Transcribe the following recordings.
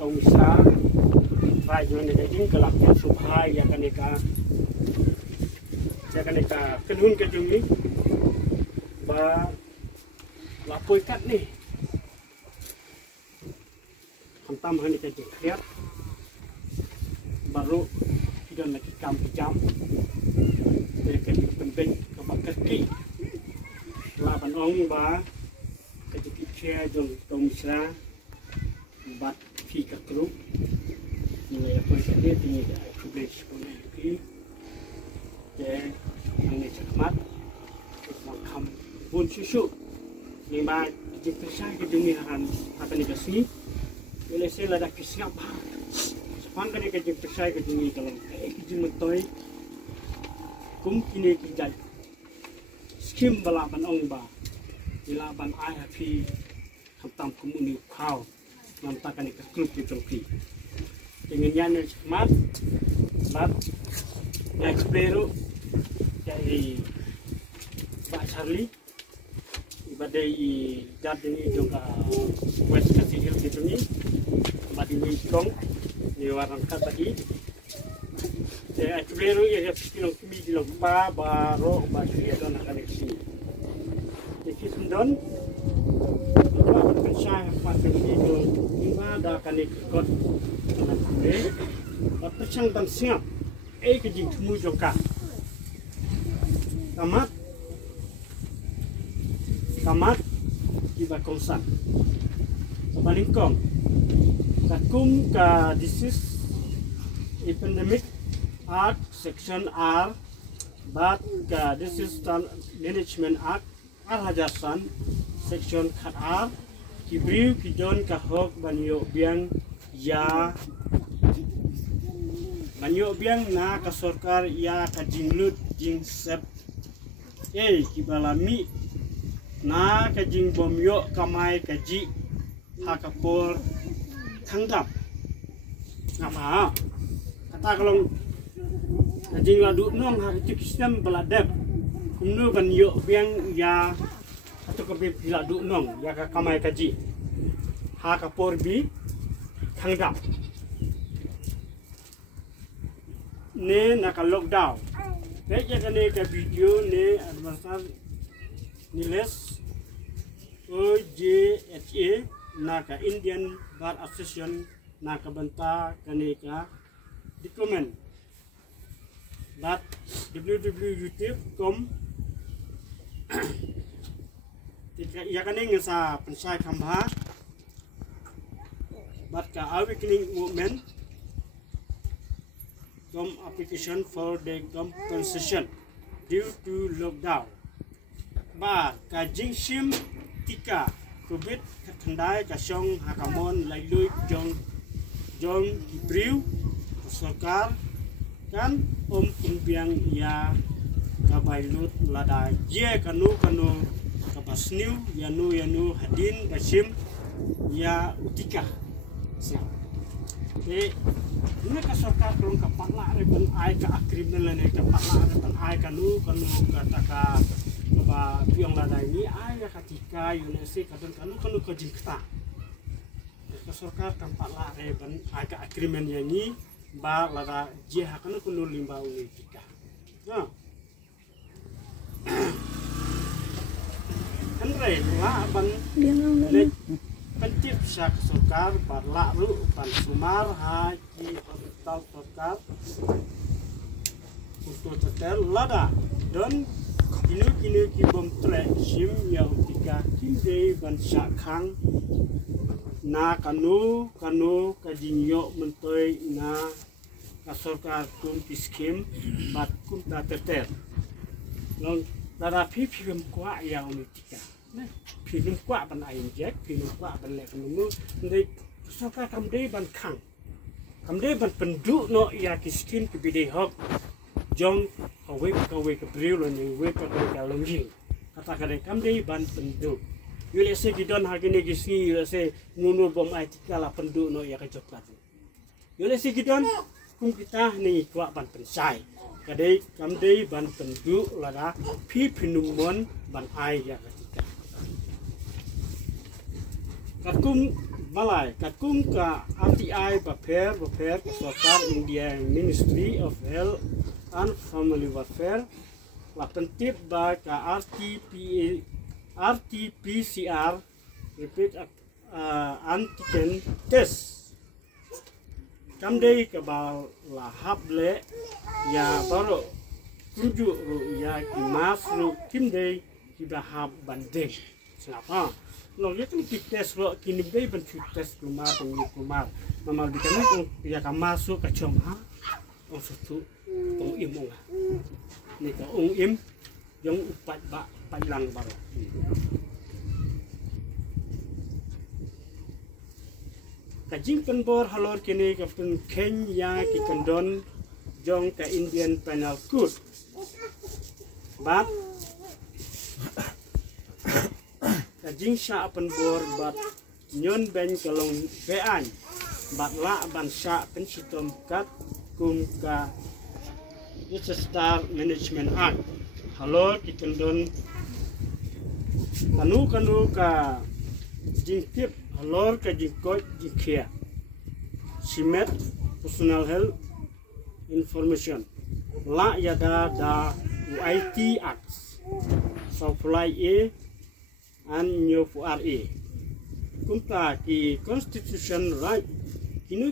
tong sa rai jo ne jing kelak ke subhai ya kaneka kenun ke jumi ba lapoi kat ni hantam hani ke kriat baru kita nak jam dari penting ke bakati laban ong ba ke share jong tong misra bat fi ka group nilai apa saja tinggi dah publish punya lagi jadi yang ni cermat makam pun susu ni ba jika saya ke dunia akan dikasih oleh saya ada kesiap sepangkan ke jika saya ke dunia kalau ke jika mentoi kum kini kijai skim balapan ong ba ilaban IHP hantam kumuni kau nantakan ke grup itu lagi dengan yang cermat bat explain dari Pak Charlie badai jadi juga West Castle gitu ni badi ni kong ni warang kat tadi saya explain ya pilih kami di lomba baru bagi ada nak koneksi jadi sendon apa pensai pasal itu lima dah akan ikut dengan kami pasang dan siap kejing temu juga kamat kita konsan sebalingkong kakum ka disease epidemic act section R bat ka disease management act R1000 section kat R kibriu kijon ka hok banyo biang ya banyo biang na ka sarkar ya ka jinglut jing sep kibalami na kajing bomyo kamai kaji hakapor tangdap apa kata kalau kajing ladu nong hari sistem beladep kumnu banyo biang ya atau kebi ladu nong ya kamai kaji hakapor bi tangdap ne nak lockdown kayak kene ke video ne advance niles OJHA naka Indian Bar Association naka banta kaneka dokumen dat www.youtube.com ya kaning sa pensai kambha bat ka awakening movement application for the compensation due to lockdown ba kajing sim tika covid kendai kasong hakamon lailui jong kibriu sarkar kan kumbiang ya kabailut lada je kanu kabasniu yanu hadin kasim ya utika ini kasarkar belum kepala reban ai ka akrimen lene kepala reban ai kanu kataka ba piong lada ini ai katika yunesi kadang kanu kajing kata kasarkar kepala reban ai ka akrimen yani ba lada je kanu limba ulitika kan re la ban pencip syak sukar barla ru pan sumar haji hospital sukar untuk tetel lada dan kini bom trek sim yang tiga kinde ban syakang na kanu kajinyo mentoi na kasorkar kum piskim bat kum ta tetel long lada pipim kwa yang tiga film kuat ban ain jack film kuat ban lek nemu ndai soka kamde ban khang kamde ban penduk no ya kiskin ke bide hok jong kawe ke bril ni we ka kalongi kata kale kamde ban penduk yule se gidon hagini gisi yule se nunu bom ai tikala penduk no ya ka coklat yule se gidon kum kita ni kuat ban pensai kadai kamde ban penduk lada pi pinumon ban ai ya kakum balai kakum ka RTI baper Sarkar India Ministry of Health and Family Welfare la pentip ba ka RT-PCR repeat antigen test kamdei ka ba la hable ya baro tunjuk ya kimas ru kimdei kibahab banding siapa lo dia kan tes lo kini dei ban tes kumar kumar mamal dikan ya ka masuk ka chom ha ong sutu ong im ong ni ka ong im yang upat ba pailang baro kajing penbor halor kini ka pen Kenya ki kandon jong ka Indian Penal Code bat kajing sya penbor bat nyon ben kalong bean bat la ban sya pen sitom kat kum ka Disaster Management Act halor ki kandon kanu ka jing tip halor ka jing kod jing kia simet personal health information la yada da UIT Act supply A and new RA kumta ki constitution right kinu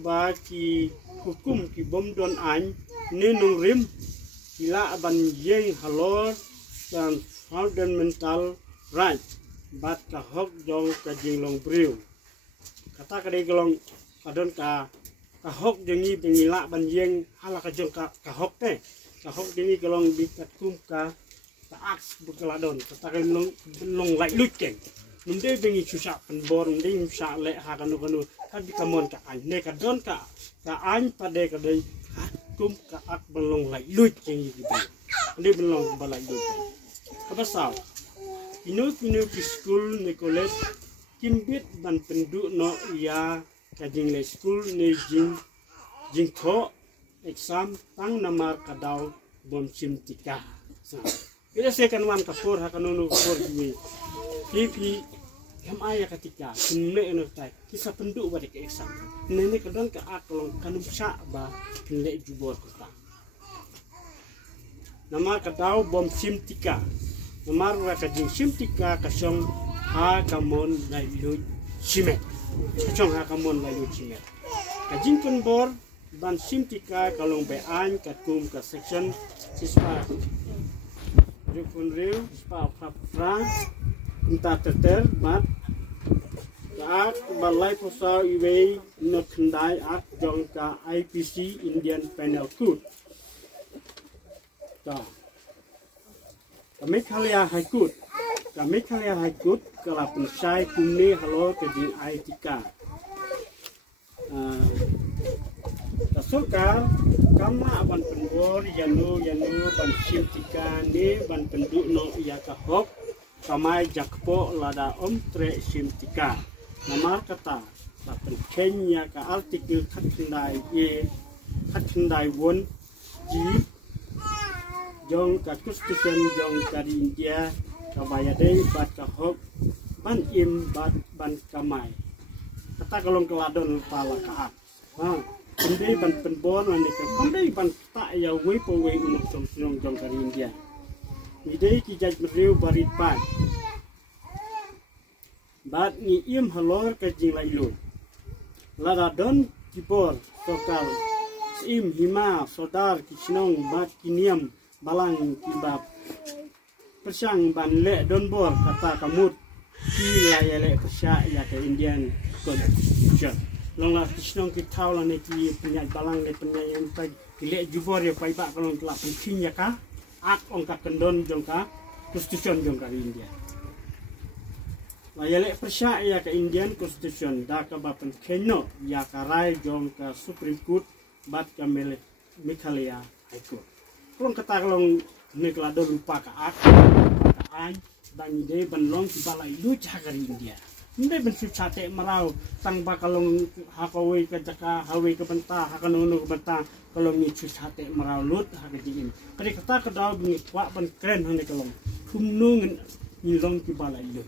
ba ki hukum ki bomdon an nenung rim kila ban yeng halor dan fundamental right bat ka hok jong ka jinglong briu kata kadai golong kadon ka hok jengi pengila ban yeng hala ka jong ka hok te ka hok jengi golong dikat kum ka aks bukeladon kata kadai long lai lukeng munde bengi susah penbor munde sa le ha kanu kan bikamon ka an ne kadon ka an pade kadai kum ka ak belong lai lukeng gitu munde belong balai lukeng kabasal Inu ki school ni college kimbit ban penduk no ya kajing le school ni jing tho exam tang namar kadau bom sim tika. Bila sekan wan kapur hakanunu kapur ni. Pipi kam aya ketika sunne no tai kisah penduk pada ke exam. Nene kadon ka aklong kanum sa ba le jubor kota. Nama kadau bom sim tika. Namar ka jing simtika kasong ha kamon lailu simet kasong ha kamon lailu simet kajing penbor ban simtika kalong bean katum ka section sispa jukun riu spa fra unta terter bat ak balai posa iwe no khandai ak jong ka IPC Indian Penal Code ta Meghalaya High Court kalau pensai kumni halo kejing aitika Tasukar kama ban penbor yanu ban simtika ni ban penduk no iya kahok kamai jakpo lada tre simtika namar kata lapen Kenya ka artikel khatindai won ji jong ka constitution jong dari India kabaya dei bat ka hok ban im bat ban kamai kata kalong keladon pala ka ak Kundai ban penbor ni ka kundai ban tak ya we po we unuk jong dari India idei ki jaj meriu barit pan bat ni im halor ka jing lai lu ladadon kibor sokal sim hima sodar ki sinong bat kiniam balang kibab persang ban le don bor kata kamut ki layale persya ya ke Indian constitution long la kisnong ki tawla ne ki penyai balang le penyai en pa le jubor ya pai ba kalong kelap penting ya ka ak ong ka kendon jong ka constitution jong ka India layale persya ya ke Indian constitution da ka ba pen kenno ya ka rai jong ka Supreme Court bat ka Meghalaya High Court Kulong kata kalong neklado lupa ka ak an dan ide benlong ki balai lu jaga India inde ben sucate marau tang ba kalong hakawe ka jaka hawe ka benta hakanono ka benta kalong ni sucate marau lut hakajin kadi kata ka daw bingi kwa ban kren hane kalong kumnung ni long ki balai lu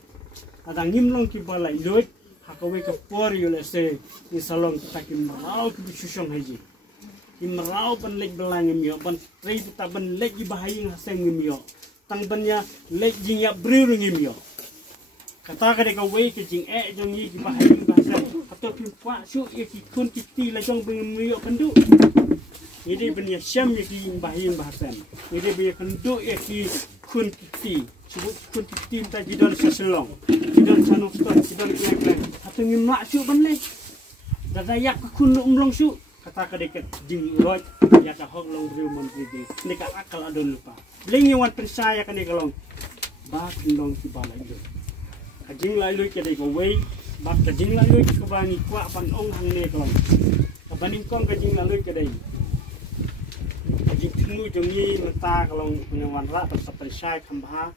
ada ngimlong ki balai loit hakawe ka por yule se ni salong ta ki marau ki bisusong haji ki marau ban lek belang ngimyo ban trei ta ban lek gi bahaying haseng ngimyo tang ban ya lek jing ya bru ngimyo kata ka de ka we ki jing jong yi ki bahaying bahasa atau pin kwa su ye ki kun ki ti la jong beng ngimyo kandu ini benya syam ye ki bahaying bahasa ini be kandu ye ki kun ki ti sebut kun tim ta jidon seselong jidon sanok ston jidon klek atau ngimlak su banle dadayak kun umlong su kata ka deket jing roj ya ka hok long riu mon pridi ni ka akal adon lupa lengi wan persaya kan ni kalong ba kendong ki balai lu ka jing lai lu ke dei ko wei ba ka jing lai lu ko bangi kwa pan ong hang ne kalong ka baning kong ka jing lai lu ke dei ka jing thnu jong ni mata kalong punya wan ra pan persaya khamba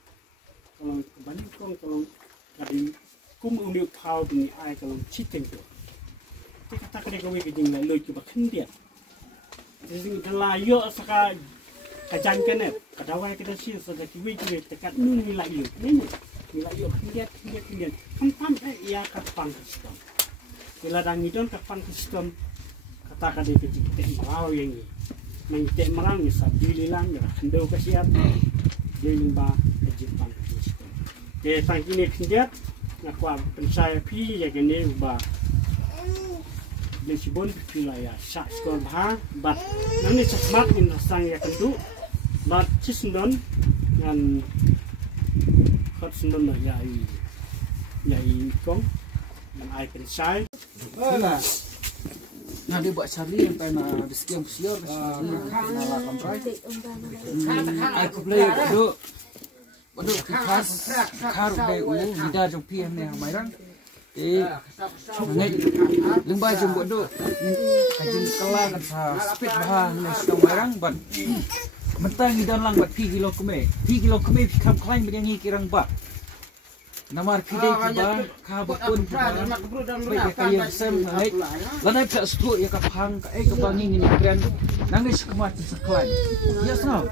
kalau banyak kalau kadi kum unik kau dengan ai kalau chicken tu, kita kata kau ini jeng lalu cuba kendia, jadi kalau saka kajan kene, kadawai kita sih sudah kiwi kiwi tekat nilai yuk, nilai yuk kendia, pam ya kapang sistem, bila dangidon kapang sistem, kata kadi kita mau yang ini, mengtek merang ni sabdililan, ya kendo kasiat, jelimba kejipang. Ke tang ini kendiat nakwa pensaya pi ya gene ba lesibon pilaya sak skor bah bat nani sesmat in sang ya kendu bat cisndon ngan khot sndon ya kong ngan ai pensai Wala. Nah dia buat cari yang kena rezeki yang siar na la kontrai. Aku play dulu. Waduh, kipas karut deh, tidak jauh PM nih, mainan. Ngai lembah jauh waduh, kajian kelang kan speed bahan nih sedang mainan, ban. Mentang hidan lang bat 3 kilo keme pikam klaim bernyanyi kirang bak. Namar pidai kiba, kabut pun kiba. Baik kaya sem naik, lanai tak setuh ya kapang, kebangi ini keren. Nangis kemat seklaim. Ya senang.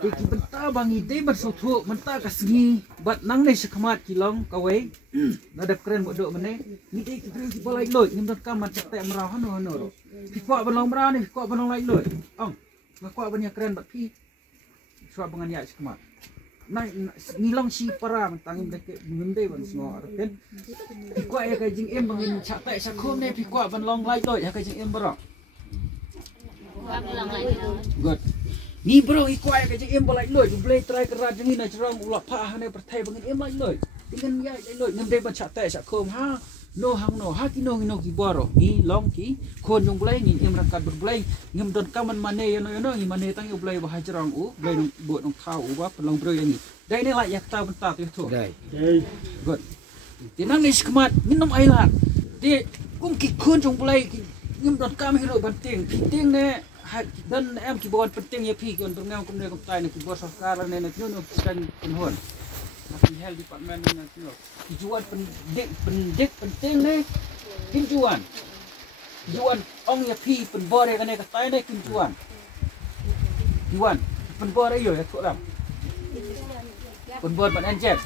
Iki benta bangi de bersotu menta kasngi bat nang ne sekmat kilong kawai nadap keren bodo mene ni de ki balai loy ngim dot kamat cek te merau hano pikwa banong merau ni pikwa banong lai loy ong ngakwa banyak keren bat pi swa bangan ya sekmat nai ngilong si para mentangim deke ngende ban semua arten pikwa ya kajing em bangin cek te sakom ne pikwa banong lai loy ya kajing em barang good ni bro ikuai ka jeng em bolai loy boleh try kerat jeng ina cerong ulah pa hane pertai bangen em lai loy dengan ya lai loy ngem ban chat tai sak khom ha no hang no ha ki no ki boro ni long ki khon jong bolai ni em rakat bolai ngem don kaman mane yo no ngi mane tang yo bolai bah cerong u bolai buat nong khau u ba pelong bro yang ni dai ni la yak ta bentar tu tu dai good tinang ni skmat minum air lah de kum ki khon jong bolai ngem don kam hero banting ting ne dan em keyboard penting ya pi kon tengah kom ne kom tai ne keyboard software ne ne no kan penhon masih hel department ne no tujuan pendik penting ne tujuan ong ya pi penbor ya ne ka tai ne tujuan penbor yo ya tu ram penbor ban inject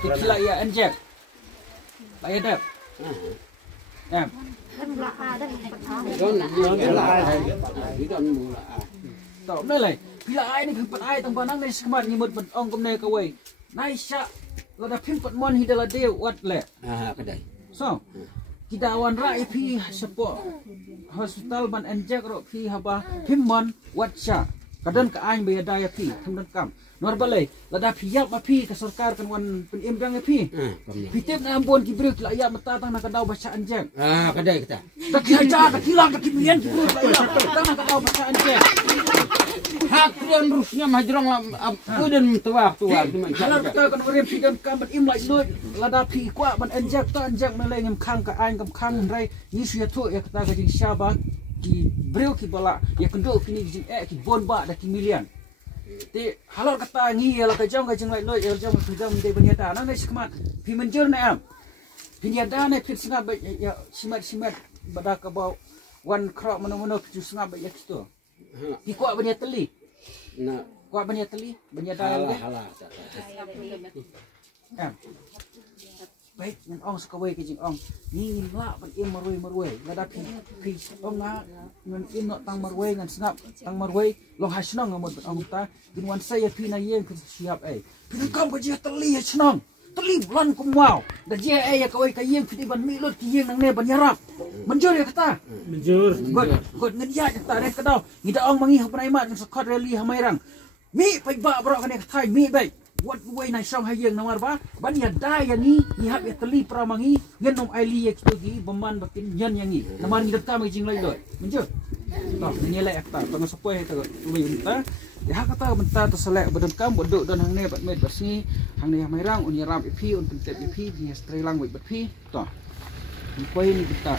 kila ya inject bayar dah em tao đây này pila ai này phim ai tông nang này semat ni mut ong kom ne kawai nai sya la da phim pat mon hidala de wat le kedai so kita wan rai pi support hospital ban enjek ro pi haba phim mon wat sya kadan ka ain be daya pi thum dan kam nor balai la da pi yap ma pi ka sarkar kan wan pen em dang pi pitep na ambon ki brek la ya mata tang na ka daw baca enjek kedai kita tak haja tak hilang tak kibian ki brek la ya tang na ka daw baca enjek hak dan rusnya majrong dan tuak kalau kita kan beri pidan kambat im lai loy lada pi kwa ban enjek ta enjek na lengem khang ka ain kam khang rai ni suya tu ya kata ka jing syaba ki breu ki bala ya kendo kini jing ki bon ba da ki milian ti halor kata ngi ya la ka jong lai loy ya jong ka jong de banyata nang ne sikmat pi menjur na am pinyada ne pit singa ba ya simat bada ka ba wan krok mano ki singa ba ya kitu ki kwa banyata li na Kuat banyak teli, banyak daya Halah, lagi. halah. Kan. Baik, ngan ong sekawai ke jing ong. Ni la ban im marwai. Lada pi ong na ngan im no tang marwai ngan snap tang marwai long ha snong ngamot ong ta. Din wan saya pi na yeng ke siap ai. Pi kam ke je teli snong. Teli lan kum wow. Da je ai ya kawai ka yeng pi ban mi lot ki yeng nang ne ban yarap. Menjur ya kata. Menjur. God ngan ya kata ne kadau. Ngida ong mangi hapnai mat sekot reli hamairang. Mi pai ba bro kan thai mi baik. What way na song hayeng namar ba ban ya da yang ni hap ya teli pramangi ngen nom aili ya kitogi beman batin yan yang ni namar ngidat ka maging lai doi menjo toh nilai akta tong sepoi to lui unta ya kata benta to selek bedon kam bodok don hang ne bat met bersih hang ne mairang un yarap ipi un pentep ipi ni strelang wit bat pi toh poi ni kita